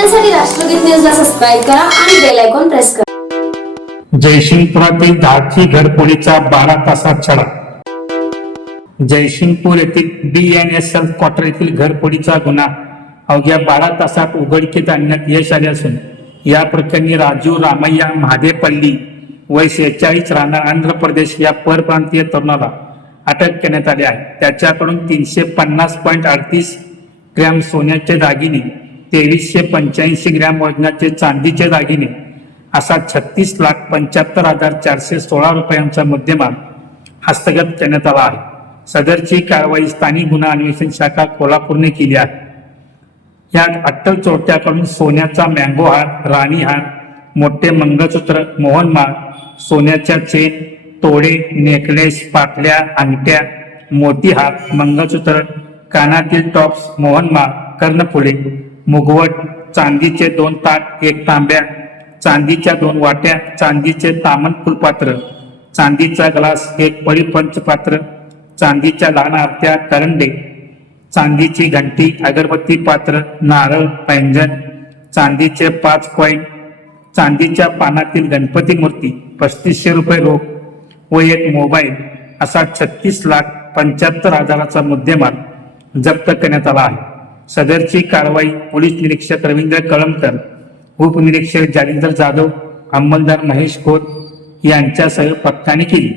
पाहण्यासाठी राष्ट्रगीत न्यूजला सबस्क्राईब करा आणि बेल आयकॉन प्रेस करा. जयसिंगपुरातील धाडसी घरफोडीचा बारा तासात छडा जयसिंगपूर येथील बीएनएसएल क्वार्टर येथील घरफोडीचा गुन्हा. अवघ्या बारा तासात उघडकीत आणण्यात यश आले असून या प्रकरणी राजू रामय्या महादेपल्ली वय शेहेचाळीस राहणार आंध्र प्रदेश या परप्रांतीय तरुणाला अटक करण्यात आली आहे. त्याच्याकडून तीनशे पन्नास पॉईंट अडतीस ग्रॅम सोन्याचे दागिने तेवीसशे पंच्याऐंशी ग्रॅम वजनाचे चांदीचे दागिने असा छत्तीस लाख पंच्याहत्तर हजार चारशे सोळा रुपयांचा मुद्देमाल हस्तगत करण्यात आला आहे. सदरची कारवाई स्थानिक गुन्हा अन्वेषण शाखा कोल्हापूरने केली आहे. यात अट्टल चोरट्याकडून सोन्याचा मँगो हार राणी हार मोठे मंगळसूत्र मोहनमाळ सोन्याच्या चेन तोडे नेकलेस पाटल्या अंगठ्या मोती हार मंगळसूत्र कानातील टॉप्स मोहनमाळ कर्णफुले मुगवट चांदीचे दोन ताट एक तांब्या चांदीच्या दोन वाट्या चांदीचे तामन फुलपात्र चांदीचा ग्लास एक पळी पंचपात्र चांदीच्या लहान आरत्या करंडे चांदीची घंटी अगरबत्ती पात्र नारळ पैंजन चांदीचे पाच पॉईंट चांदीच्या पानातील गणपती मूर्ती पस्तीसशे रुपये रोख व एक मोबाईल असा छत्तीस लाख पंच्याहत्तर हजाराचा मुद्देमाल जप्त करण्यात आला आहे. सदरची कारवाई पोलीस निरीक्षक रवींद्र कळमकर उपनिरीक्षक जालिंदर जाधव अंमलदार महेश खोत यांच्यासह पथकाने केली.